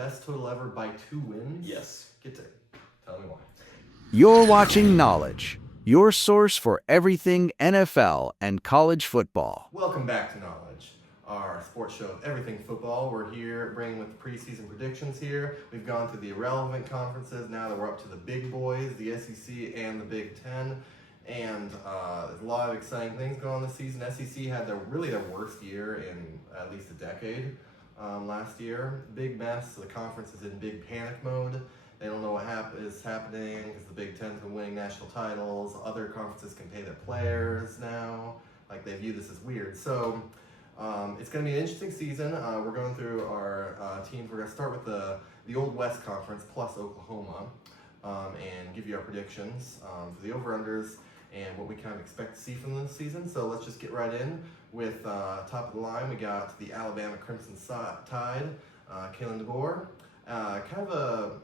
best total ever by 2 wins? Yes. Get to tell me why. You're watching Knowledge, your source for everything NFL and college football. Welcome back to Knowledge, our sports show of everything football. We're here bringing with the preseason predictions here. We've gone through the irrelevant conferences. Now that we're up to the big boys, the SEC and the Big Ten. And there's a lot of exciting things going on this season. SEC had their worst year in at least a decade last year. Big mess. The conference is in big panic mode. They don't know what is happening because the Big Ten's been winning national titles. Other conferences can pay their players now. Like, they view this as weird. So it's going to be an interesting season. We're going through our teams. We're going to start with the Old West Conference plus Oklahoma and give you our predictions for the over-unders and what we kind of expect to see from this season. So let's just get right in with top of the line. We got the Alabama Crimson Tide, Kalen DeBoer. Kind of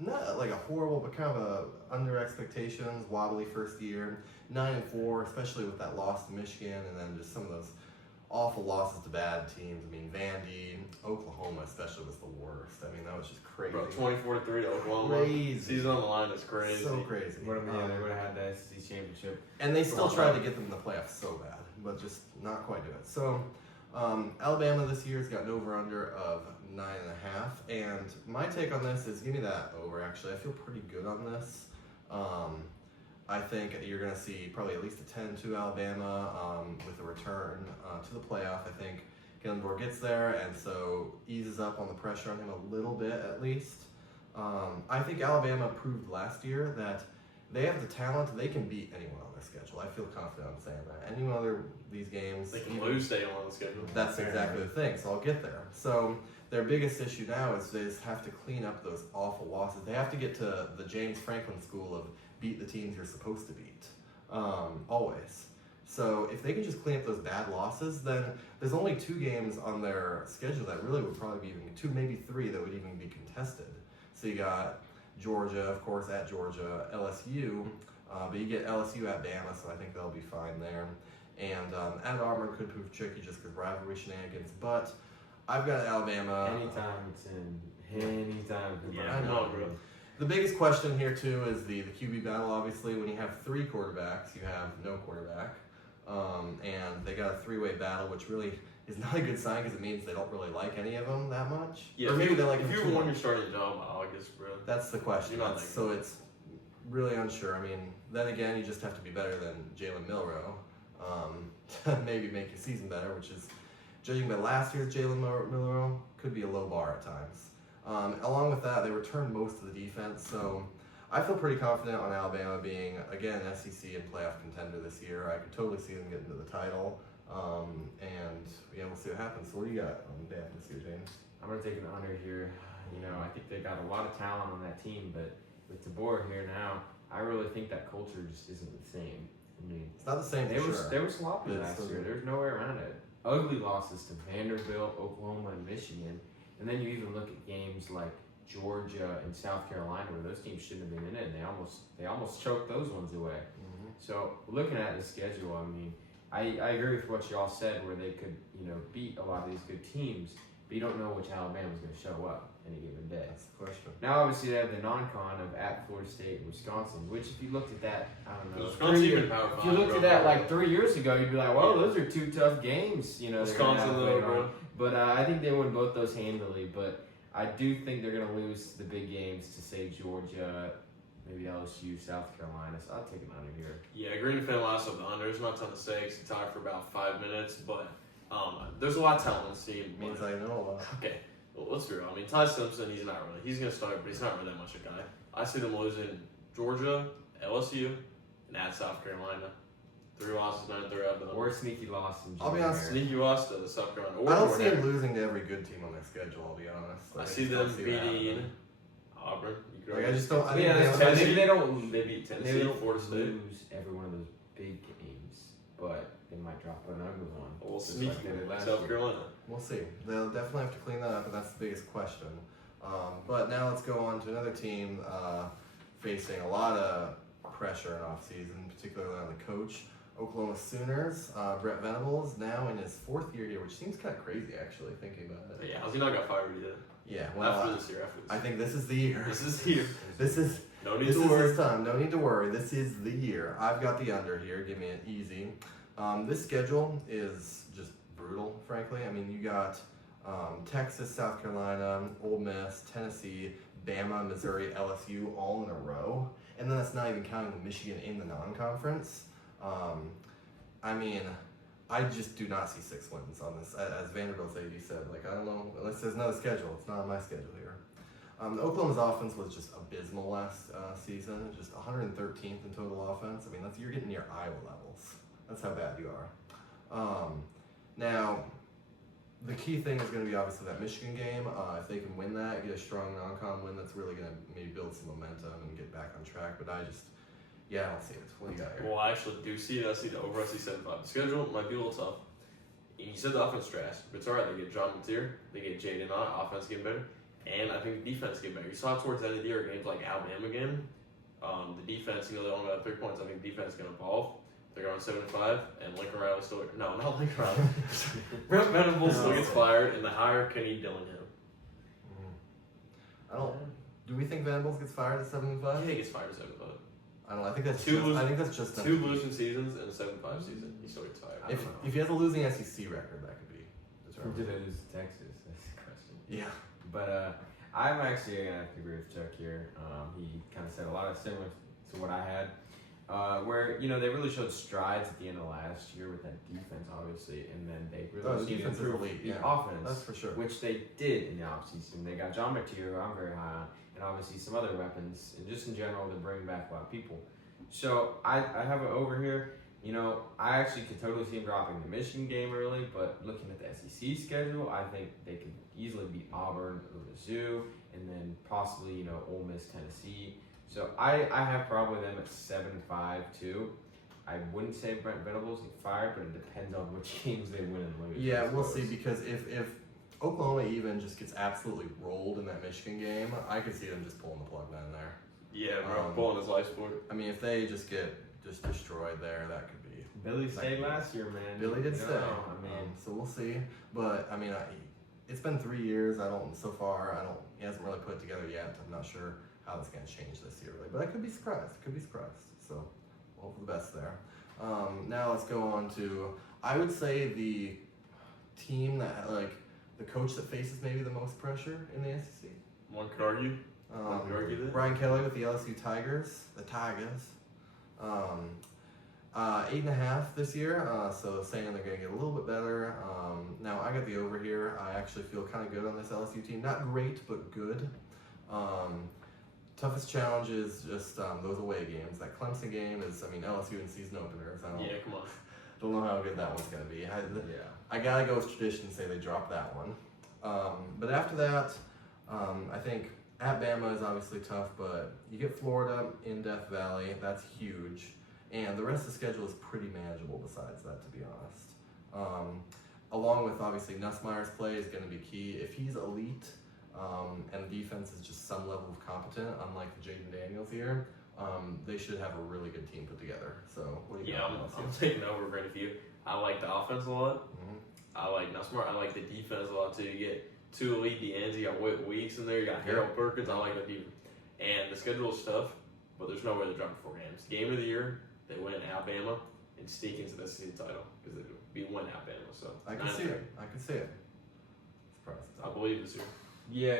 not like a horrible, but kind of a under expectations, wobbly first year. 9-4, especially with that loss to Michigan, and then just some of those awful losses to bad teams. I mean, Vandy, Oklahoma especially was the worst. I mean, that was just crazy. Bro, 24-3 to Oklahoma. Crazy. Season on the line is crazy. So crazy. They would have had the SEC championship. And they still tried to get them in the playoffs so bad, but just not quite do it. So, Alabama this year's got an over-under of 9.5. And my take on this is, give me that over, actually. I feel pretty good on this. I think you're going to see probably at least a 10-2 Alabama with a return to the playoff. I think Gillenborg gets there and so eases up on the pressure on him a little bit at least. I think Alabama proved last year that they have the talent. They can beat anyone on their schedule. I feel confident in saying that. Any other of these games, They can lose day on the schedule. that's exactly the thing, so I'll get there. So their biggest issue now is they just have to clean up those awful losses. They have to get to the James Franklin school of beat the teams you're supposed to beat, always. So if they can just clean up those bad losses, then there's only 2 games on their schedule that really would probably be even 2, maybe 3 that would even be contested. So you got Georgia, of course, at Georgia, LSU, but you get LSU at Bama, so I think they'll be fine there. And at Auburn could prove tricky just because rivalry shenanigans, but I've got Alabama. Anytime it's in. Anytime. Yeah, I know, bro. The biggest question here, too, is the QB battle. Obviously, when you have 3 quarterbacks, you have no quarterback. And they got a 3-way battle, which really is not a good sign because it means they don't really like any of them that much. Yeah, or maybe they like if them you too won your much. starting job in August, bro. That's the question. You're not So it's really unsure. I mean, then again, you just have to be better than Jalen Milroe to maybe make your season better, which is, judging by last year's Jalen Milroe, could be a low bar at times. Along with that, they returned most of the defense, so I feel pretty confident on Alabama being, again, SEC and playoff contender this year. I could totally see them getting to the title, and yeah, we'll see what happens. So what do you got on Dan this year, James? I'm going to take an under here. You know, I think they got a lot of talent on that team, but with DeBoer here now, I really think that culture just isn't the same. I mean, It's not the same they for were sure. they were sloppy But last it's year. still- There's no way around it. Ugly losses to Vanderbilt, Oklahoma, and Michigan. And then you even look at games like Georgia and South Carolina, where those teams shouldn't have been in it, and they almost choked those ones away. Mhm. So looking at the schedule, I mean, I agree with what y'all said, where they could beat a lot of these good teams, but you don't know which Alabama's going to show up any given day. That's the question. Now, obviously, they have the non-con of at Florida State and Wisconsin, which if you looked at that, I don't know. Wisconsin even Power If you 5, looked bro. at that like 3 years ago, you'd be like, well, those are 2 tough games. They're gonna Wisconsin, have though, later bro. on. But I think they win both those handily. But I do think they're going to lose the big games to, say, Georgia, maybe LSU, South Carolina. So I'll take an under here. Yeah, Green fan last of the under. There's not a ton to say because he talked for about 5 minutes, but there's a lot of talent in this team. Means I know a lot. Okay, well, let's be real. I mean, Ty Simpson, he's going to start, but he's not really that much a guy. I see them losing Georgia, LSU, and at South Carolina. 3 losses, 9-3 out of them. Or a sneaky loss in I'll be honest, January. Sneaky loss to South Carolina. Or I don't see Georgia. them losing to every good team on their schedule, I'll be honest. I Like, see just them don't that beating happening. Auburn. You could Like, I argue. just don't. I Yeah, think that's they- maybe they don't. They beat Tennessee, They don't Florida State. lose every one of those big games, but they might drop an ugly one. Well, just sneaky like they did last South year. Carolina. We'll see. They'll definitely have to clean that up, and that's the biggest question. But now let's go on to another team facing a lot of pressure in offseason, particularly on the coach. Oklahoma Sooners. Brett Venables now in his 4th year here, which seems kind of crazy actually, thinking about it. Yeah, how's he not got fired yet? Yeah, well, After this year. I think this is the year. This is the year. This is No need this to is worry. his time. No need to worry. This is the year. I've got the under here. Give me an easy. This schedule is just brutal, frankly. I mean, you got Texas, South Carolina, Ole Miss, Tennessee, Bama, Missouri, LSU all in a row, and then that's not even counting Michigan in the non-conference. I mean, I just do not see 6 wins on this. As Vanderbilt's AD said, like, I don't know, unless there's another schedule. It's not on my schedule here. Oklahoma's offense was just abysmal last season, just 113th in total offense. I mean, you're getting near Iowa levels. That's how bad you are. Now, the key thing is going to be obviously that Michigan game. If they can win that, get a strong non-con win, that's really going to maybe build some momentum and get back on track. But I don't see it. What do you got here? Well, I actually do see it. I see the over. I see 7-5. The schedule might be a little tough. And you said the offense trash, but it's all right. They get John Mateer, they get Jaden on, offense getting better, and I think the defense getting better. You saw it towards the end of the year, games like Alabama game. The defense, they only got 3 points. I think the defense is going to evolve. They're going 7-5, and Lincoln Riley still. No, not Lincoln Riley. Brent Venables still gets fired, and the hire Kenny Dillingham. I don't. Do we think Venables gets fired at 7-5? I think he gets fired at 7-5. I don't know. I think that's Two just. I think that's just them. 2 losing seasons and a 7-5 season. He still gets fired. If he has a losing SEC record, that could be Who determined. did they lose to Texas? That's the question. Yeah. But I'm actually going to have to agree with Chuck here. He kind of said a lot of similar to what I had. Where, they really showed strides at the end of last year with that defense, obviously, and then they really The seemed to defense is improve elite, the yeah. offense, That's for sure. which they did in the offseason. They got John Mateer, who I'm very high on, and obviously some other weapons, and just in general, they're bringing back a lot of people. So I have it over here. I actually could totally see him dropping the Michigan game early, but looking at the SEC schedule, I think they could easily beat Auburn or Mizzou, and then possibly, Ole Miss, Tennessee. So I have probably them at 7-5 too. I wouldn't say Brent Venables get fired, but it depends on which games they win and lose. Yeah, we'll see, because if Oklahoma even just gets absolutely rolled in that Michigan game, I could see them just pulling the plug then there. Yeah, bro. Pulling his life support. I mean, if they just get destroyed there, that could be. Billy stayed last year, man. Billy did stay. I mean, So we'll see. But I mean, it's been 3 years. He hasn't really put it together yet. I'm not sure how that's going to change this year, really. But I could be surprised. So we'll hope for the best there. Now let's go on to, I would say, the team that, the coach that faces maybe the most pressure in the SEC. One could argue. One could argue that. Brian Kelly with the LSU Tigers. The Tigers. 8.5 this year, so saying they're going to get a little bit better. Now, I got the over here. I actually feel kind of good on this LSU team. Not great, but good. Toughest challenge is just those away games. That Clemson game is, LSU in season openers. Yeah, come on. Don't know how good that one's going to be. I got to go with tradition and say they dropped that one. But after that, I think at Bama is obviously tough, but you get Florida in Death Valley. That's huge. And the rest of the schedule is pretty manageable besides that, to be honest. Along with, obviously, Nussmeier's play is going to be key. If he's elite and the defense is just some level of competent, unlike Jaden Daniels here, they should have a really good team put together. So, what do you got? I'm taking over Brent a few. I like the offense a lot. Mhm. I like Nussmeier. I like the defense a lot, too. You get 2 elite DNs. You got Whit Weeks in there. You got Harold Perkins. I like that defense. And the schedule is tough, but there's no way to drop 4 games. Game of the year, they win Alabama and sneak into the SEC title because we win Alabama. So I can see it. Surprised. I believe this year. yeah,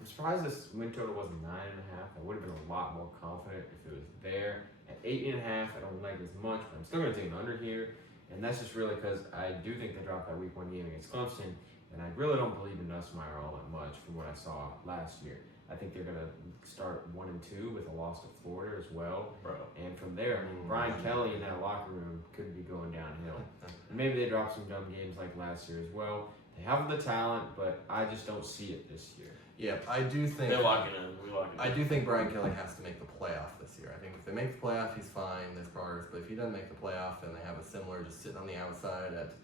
I'm surprised this win total wasn't 9.5. I would have been a lot more confident if it was there. At 8.5, I don't like it as much, but I'm still going to take an under here. And that's just really because I do think they dropped that week 1 game against Clemson, and I really don't believe in Nussmeier all that much from what I saw last year. I think they're going to start 1-2 with a loss to Florida as well. Bro. And from there, Brian Kelly in that locker room could be going downhill. And maybe they drop some dumb games like last year as well. They have the talent, but I just don't see it this year. Yeah, I do think They lock it in. We lock it in. I do think Brian Kelly has to make the playoff this year. I think if they make the playoff, he's fine. There's progress, but if he doesn't make the playoff and they have a similar, just sitting on the outside at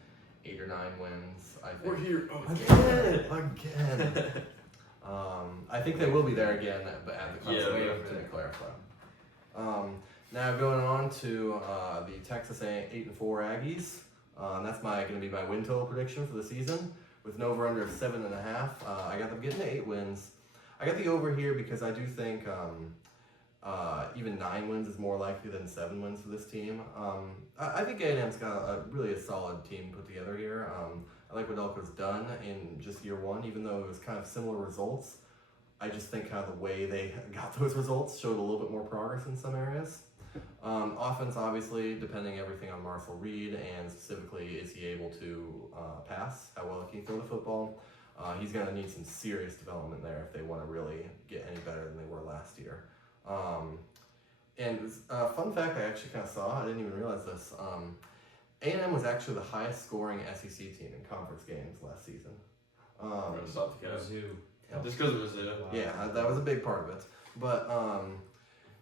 8 or 9 wins, I think We're here again. I think they will be there again, but at the Yeah, Clemson game to clarify. Now going on to the Texas 8-4 Aggies. That's going to be my win total prediction for the season. with an over-under of 7.5. I got them getting to 8 wins. I got the over here because I do think even 9 wins is more likely than 7 wins for this team. I think A&M's got really a solid team put together here. I like what Elko's done in just year 1, even though it was kind of similar results. I just think kind of the way they got those results showed a little bit more progress in some areas. Offense, obviously, depending everything on Marcel Reed, and specifically, is he able to pass? How well can he throw the football? He's going to need some serious development there if they want to really get any better than they were last year. And fun fact I actually kind of saw, I didn't even realize this, A&M was actually the highest scoring SEC team in conference games last season. Mizzou. Just because of Mizzou. Yeah, that was a big part of it. But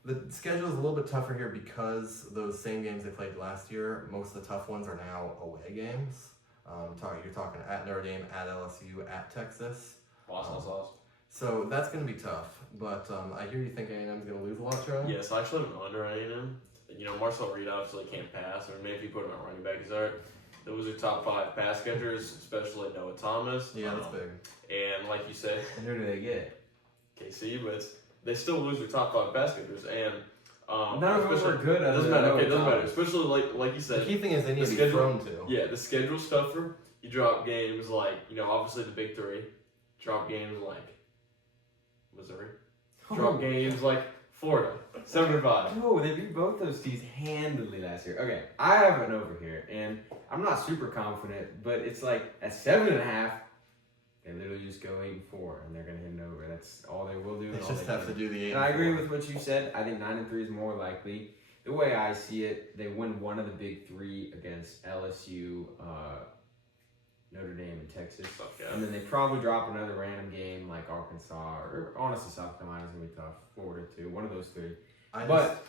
the schedule is a little bit tougher here because those same games they played last year, most of the tough ones are now away games. You're talking at Notre Dame, at LSU, at Texas. Lost. So that's going to be tough. But I hear you think A&M's going to lose a lot, Charlie? Yes, I actually have an under A&M. You know, Marcel Reed obviously can't pass, or maybe if you put him at running back, he's alright. Those are top 5 pass catchers, especially Noah Thomas. Yeah, that's big. And like you said, And who do they get? KC, but they still lose their top 5 pass catchers. And none of them are good. It doesn't matter. Okay, it doesn't matter. Especially like you The said. key thing is they need to be schedule- thrown to. Yeah, the schedule's tougher. You drop games like, you know, obviously the big 3. Drop games like Missouri. Drop games like Florida. 7-5. No, they beat both those teams handily last year. Okay, I have an over here, and I'm not super confident, but it's like at 7.5, they literally just go 8-4, and they're gonna hit an over. That's all they will do. They and all just they have to can. do the 8. And I agree with what you said. I think 9-3 is more likely. The way I see it, they win one of the big 3 against LSU, Notre Dame, and Texas. Okay. And then they probably drop another random game like Arkansas, or honestly South Carolina's gonna be tough. Florida too, one of those 3. But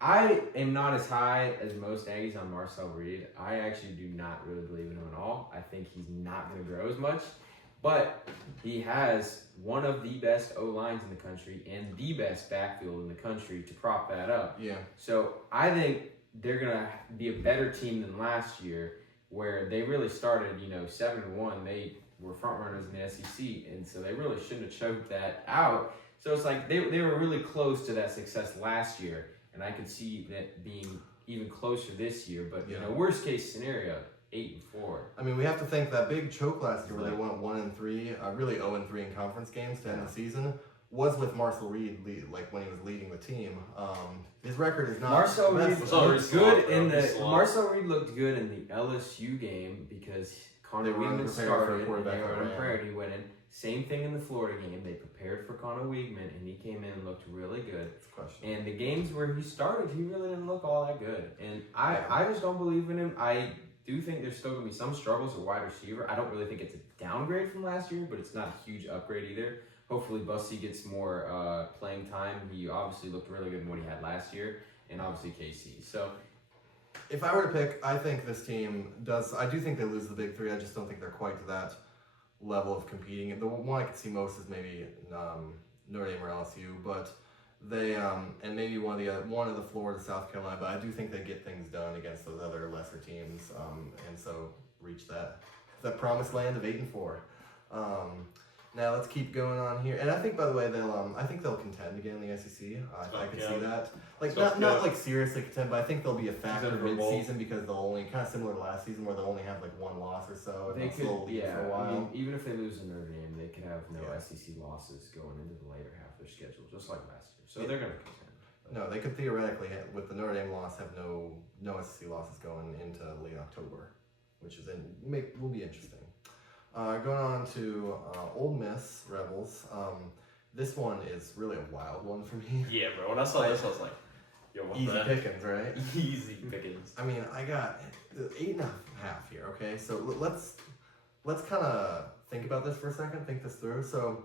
I am not as high as most Aggies on Marcel Reed. I actually do not really believe in him at all. I think he's not going to grow as much. But he has one of the best O-lines in the country and the best backfield in the country to prop that up. Yeah. So I think they're going to be a better team than last year, where they really started, 7-1. They were front runners in the SEC, and so they really shouldn't have choked that out. So it's like they were really close to that success last year, and I could see that being even closer this year. But worst case scenario, 8-4. I mean, we have to think that big choke last year where they went 1-3, really 0-3 in conference games to end the season, was with Marcel Reed, when he was leading the team. His record is not. Marcel Reed looked good in the. Slot. Marcel Reed looked good in the LSU game because Connor They were Weigman unprepared for a started. And quarterback they were that ran. unprepared. He went in. Same thing in the Florida game. They prepared for Connor Weigman, and he came in and looked really good. And the games where he started, he really didn't look all that good. And I just don't believe in him. I do think there's still going to be some struggles at wide receiver. I don't really think it's a downgrade from last year, but it's not a huge upgrade either. Hopefully Bussy gets more playing time. He obviously looked really good in what he had last year, and obviously KC. So if I were to pick, I think this team does. I do think they lose the big 3. I just don't think they're quite to that level of competing. The one I could see most is maybe Notre Dame or LSU, but they and maybe one of the Florida, South Carolina. But I do think they get things done against those other lesser teams, and so reach that promised land of 8-4. Now let's keep going on here, and I think, by the way, they'll contend again in the SEC. I can see that. Not like seriously contend, but I think they'll be a factor mid-season because they'll only kind of similar to last season where they'll only have like 1 loss or so, and they they'll still lead for a while. I mean, even if they lose to Notre Dame, they could have no SEC losses going into the later half of their schedule, just like last year. So they're going to contend. No, they could theoretically, with the Notre Dame loss, have no SEC losses going into late October, which is will be interesting. Going on to Ole Miss Rebels. This one is really a wild one for me. Yeah, bro. When I saw this, I was like, yo, what Easy the pickings, right? Easy pickings. I mean, I got 8.5 here. Okay, so let's kind of think about this for a second. Think this through. So,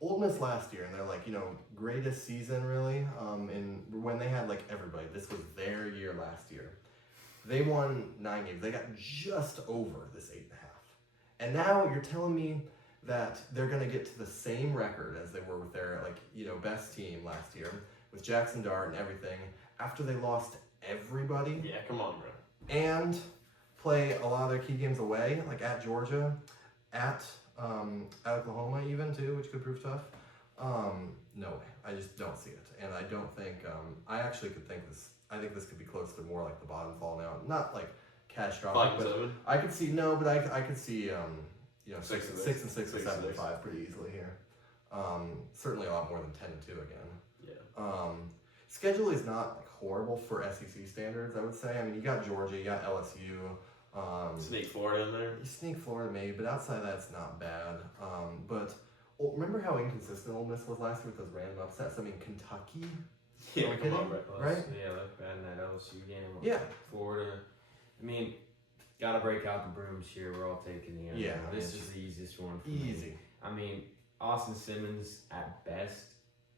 Ole Miss last year, and they're like, greatest season really. And when they had like everybody, this was their year last year. They won 9 games. They got just over this 8.5. And now you're telling me that they're going to get to the same record as they were with their best team last year with Jackson Dart and everything after they lost everybody. Yeah, come on, bro. And play a lot of their key games away, like at Georgia. at Oklahoma even too, which could prove tough. No way. I just don't see it, and I don't think. I actually could think this. I think this could be close to more like the bottom fall now. Not like catastrophic, 5-7. I could see but I could see 6 and 6 and 6 or 6 7 and and 6. 5 pretty easily here. Certainly a lot more than 10 and 2 again. Yeah. Schedule is not like horrible for SEC standards, I would say. I mean, you got Georgia, you got LSU. Sneak Florida in there. You sneak Florida maybe, but outside of that, it's not bad. But remember how inconsistent Ole Miss was last year with those random upsets? I mean, Kentucky. Yeah, Are we come on, kidding? Brett. Right? Yeah, like bad in that LSU game. Yeah. Florida. I mean, gotta break out the brooms here. We're all taking the under. Yeah, This it's is the easiest one for me. Easy. I mean, Austin Simmons at best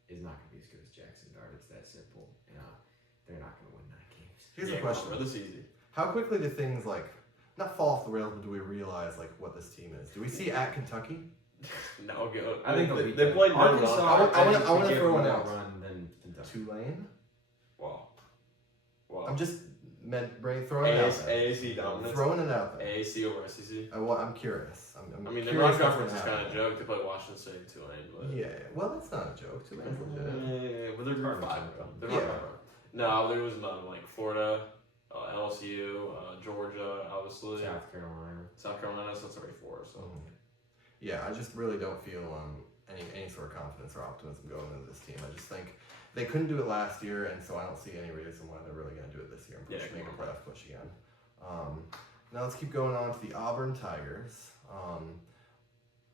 is not gonna be as good as Jackson Dart. It's that simple. They're not gonna win 9 games. Here's Yeah, the question: Bro, this is easy. how quickly do things like not fall off the rails, but do we realize like what this team is? Do we see at Kentucky? No, go. I think they played Arkansas. I wanna think could throw give one more out. Run than Kentucky. Tulane? Wow. I'm just throwing it out there. AAC dominance. Throwing it out there. AAC over SEC. I'm curious. I'm I mean, the curious non-conference what's is gonna kind of a happen. joke. They play Washington State and Tulane, but Yeah, well, that's not a joke. Tulane's legit. yeah, but they're Cardinals five. are They're Yeah. not five. No, there was none like Florida, LSU, Georgia, obviously, South Carolina. So that's already 4. So Yeah, I just really don't feel any sort of confidence or optimism going into this team. I just think they couldn't do it last year, and so I don't see any reason why they're really going to do it this year and Yeah, make a come on. playoff push again. Now let's keep going on to the Auburn Tigers.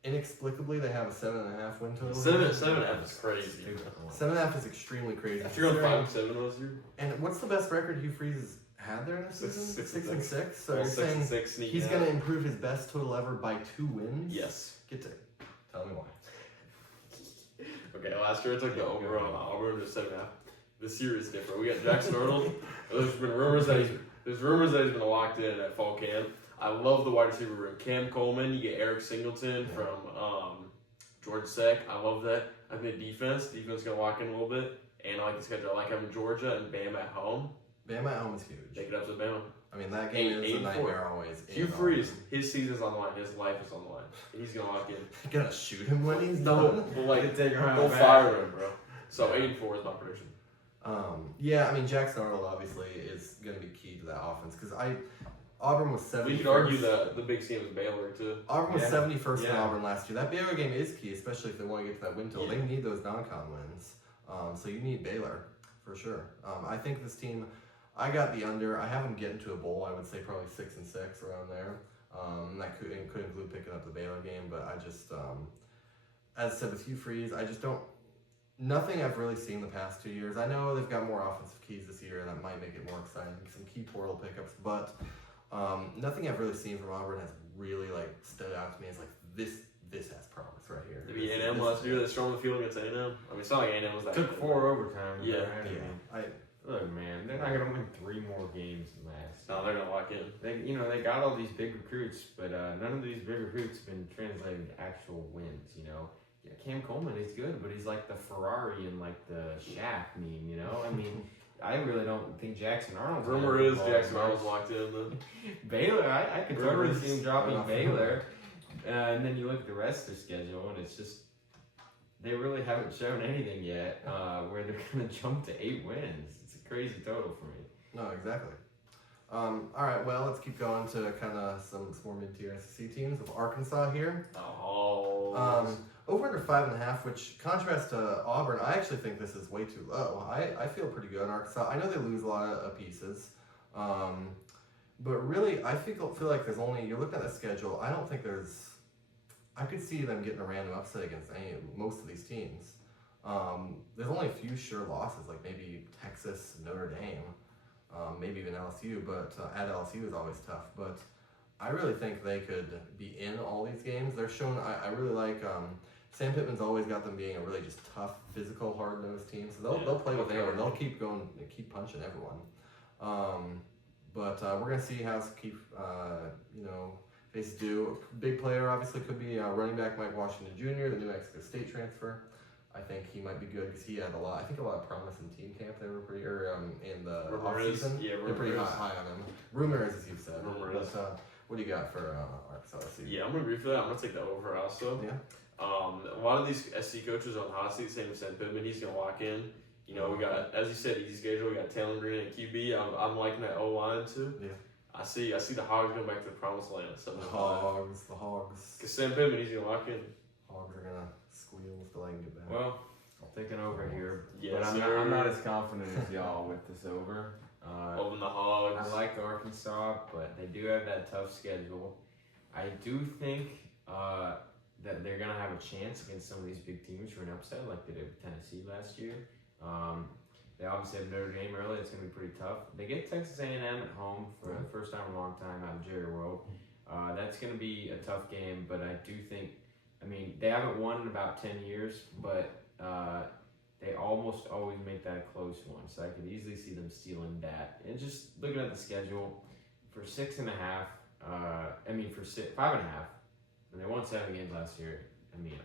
Inexplicably, they have a 7.5 win total. 7-7 is crazy. 7.5 is extremely crazy. If you're on considering- 5-7 last year, And what's the best record Hugh Freeze has had there in a season? 6 and 6. So well, you're 6 saying and 6 sneaking he's out. going to improve his best total ever by 2 wins? Yes. Tell me why. Okay, last year I took the over on Auburn to 7.5. This year is different. We got Jackson Arnold. There's rumors that he's been locked in at fall camp. I love the wide receiver room. Cam Coleman, you get Eric Singleton from Georgia Tech. I love that. I think defense gonna lock in a little bit. And I like the schedule. I like having Georgia and Bama at home. Bama at home is huge. Take it up to Bama. I mean, that game is a 8-4. nightmare always. Hugh Freeze, his season's on the line. His life is on the line. And he's gonna lock in. You're gonna shoot him when he's No, done? but like, Take her go out fire back. him, bro. So 8-4 is my prediction. Yeah, I mean, Jackson Arnold obviously is going to be key to that offense because Auburn was 71st. We could argue that the big team is Baylor too. Auburn was Yeah. 71st in Yeah. Auburn last year. That Baylor game is key, especially if they want to get to that win total. Yeah. They need those non-con wins. So you need Baylor for sure. I think this team, I got the under. I have them getting to a bowl. I would say probably 6 and 6 around there. That could include picking up the Baylor game, but I just, as I said with Hugh Freeze, I just don't. Nothing I've really seen the past 2 years. I know they've got more offensive keys this year, and that might make it more exciting. Some key portal pickups, but nothing I've really seen from Auburn has really like stood out to me as like this has promise right here. They beat A&M last year. They stormed the field against A&M. I mean, it's not like A&M was that Took good. 4 overtimes. Yeah. Look, man, they're not gonna win 3 more games than last. No, they're gonna lock in. They got all these big recruits, but none of these big recruits have been translating to actual wins. Yeah, Cam Coleman is good, but he's like the Ferrari and like the Shaft meme. I mean, I really don't think Jackson Arnold. Rumor is Jackson Arnold's locked in. Then Baylor, I could totally Rumors. see him dropping Baylor, and then you look at the rest of their schedule, and it's just they really haven't shown anything yet where they're gonna jump to 8 wins. It's a crazy total for me. No, exactly. All right, well, let's keep going to kind of some more mid-tier SEC teams with Arkansas here. Over under 5.5, which contrast to Auburn, I actually think this is way too low. I feel pretty good on Arkansas. I know they lose a lot of pieces, but really, I feel like there's only, you're looking at the schedule, I don't think there's, I could see them getting a random upset against most of these teams. There's only a few sure losses, like maybe Texas, Notre Dame, maybe even LSU, but at LSU is always tough. But I really think they could be in all these games. They're shown, I really like, Sam Pittman's always got them being a really just tough, physical, hard-nosed team. So they'll play with anyone. They'll keep going, keep punching everyone. But we're going to see how Keith, faces do. Big player obviously could be running back Mike Washington Jr., the New Mexico State transfer. I think he might be good because he had a lot of promise in team camp. They were in the offseason. Yeah, they're pretty high on him. Rumor is, as you said. Rumor is. What do you got for Arkansas this season? Yeah, I'm gonna agree for that. I'm gonna take the over also. Yeah. A lot of these SC coaches on the hot seat, same as Sam Pittman, he's gonna lock in. You know, we got, as you said, easy schedule. We got Taylor Green and QB. I'm liking that O line too. Yeah. I see the Hogs going back to the promised land. The Hogs. Because Sam Pittman, he's gonna lock in. Hogs are gonna squeal if the light get back. Well, I'll take an over here. Yes, but sir. I'm not as confident as y'all with this over. Over the Hogs. I like Arkansas, but they do have that tough schedule. I do think that they're going to have a chance against some of these big teams for an upset like they did with Tennessee last year. They obviously have Notre Dame early. It's going to be pretty tough. They get Texas A&M at home for the first time in a long time out of Jerry World. That's going to be a tough game, but I do think, they haven't won in about 10 years, but they almost always make that a close one. So I could easily see them stealing that. And just looking at the schedule, for 6.5, for 5.5, and they won 7 games last year.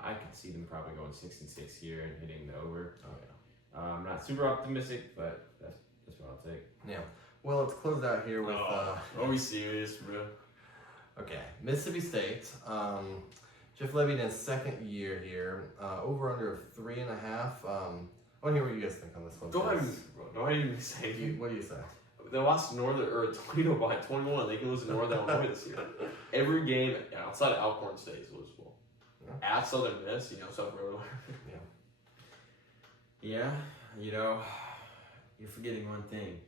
I could see them probably going 6-6 here and hitting the over. I'm not super optimistic, but that's what I'll take. Yeah. Well, let's close out here with. Are we serious, bro? Okay, Mississippi State. Jeff Levy in his second year here. Over under 3.5. I want to hear what you guys think on this one. Go ahead, bro. Don't even say you. What do you say? They lost to Toledo by 21. They can lose to Northern Illinois this year. Every game outside of Alcorn State is losable. Yeah. At Southern Miss, South Road. Yeah, you're forgetting one thing.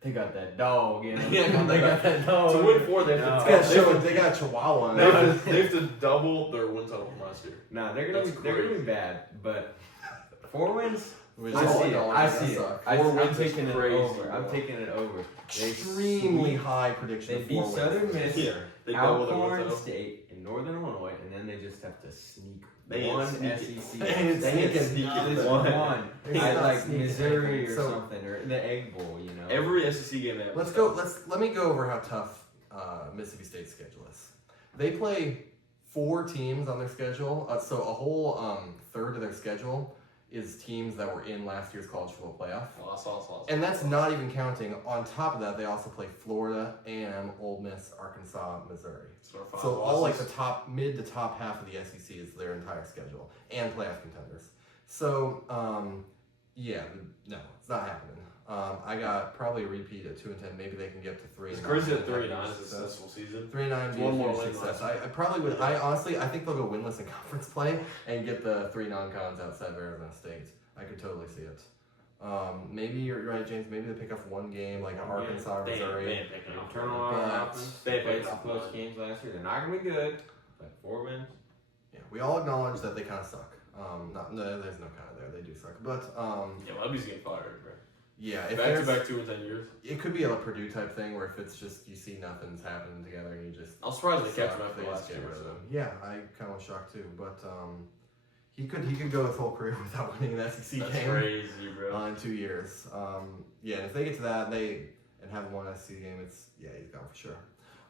They got that dog in them. Yeah, they got that dog. To win 4, they got Chihuahua. They have to double their win total from last year. Nah, they're gonna be bad, but 4 wins. I see it. I'm taking it crazy, over. bro. I'm taking it over. Extremely high prediction. They of beat 4 wins. Southern Miss, Yeah, they double their win Alcorn total. State, and Northern Illinois, and then they just have to sneak They one ain't SEC. sneaking. They ain't just sneaking. one. They're At not like sneaking Missouri anything. or So- something, or the Egg Bowl, Every SEC game they have. Let me go over how tough Mississippi State's schedule is. They play 4 teams on their schedule, so a whole third of their schedule is teams that were in last year's college football playoff. Loss. And that's not even counting. On top of that, they also play Florida, A&M, Ole Miss, Arkansas, Missouri. So all like the mid to top half of the SEC is their entire schedule and playoff contenders. So no, it's not happening. I got probably a repeat at 2-10. Maybe they can get to 3. It's crazy that 3-9 is a successful season. 3-9 be a One more huge win success. last I probably would. I think they'll go winless in conference play and get the 3 non-cons outside of Arizona State. I could totally see it. Maybe you're right, James. Maybe they pick up one game like Arkansas or Missouri. Turn around But- offense. They Played picked some up close one. games last year. They're not gonna be good, but 4 wins. Yeah, we all acknowledge that they kind of suck. There's no kind of there. They do suck. But Levy's getting fired, bro. yeah, if Back to there's, back 2 in 10 years. it could be a Purdue type thing where if it's just you see nothing's happening together and you just. I'm surprised they kept him suck, after they just last get year. rid of So. them. Yeah, I kind of was shocked too. But he could go his whole career without winning an SEC That's game. crazy, bro. In 2 years. And if they get to that and have one SEC game, he's gone for sure.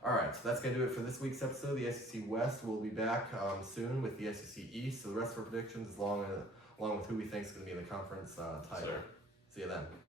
All right, so that's going to do it for this week's episode. The SEC West will be back soon with the SEC East. So the rest of our predictions, along with who we think is going to be in the conference title. Sir. See you then.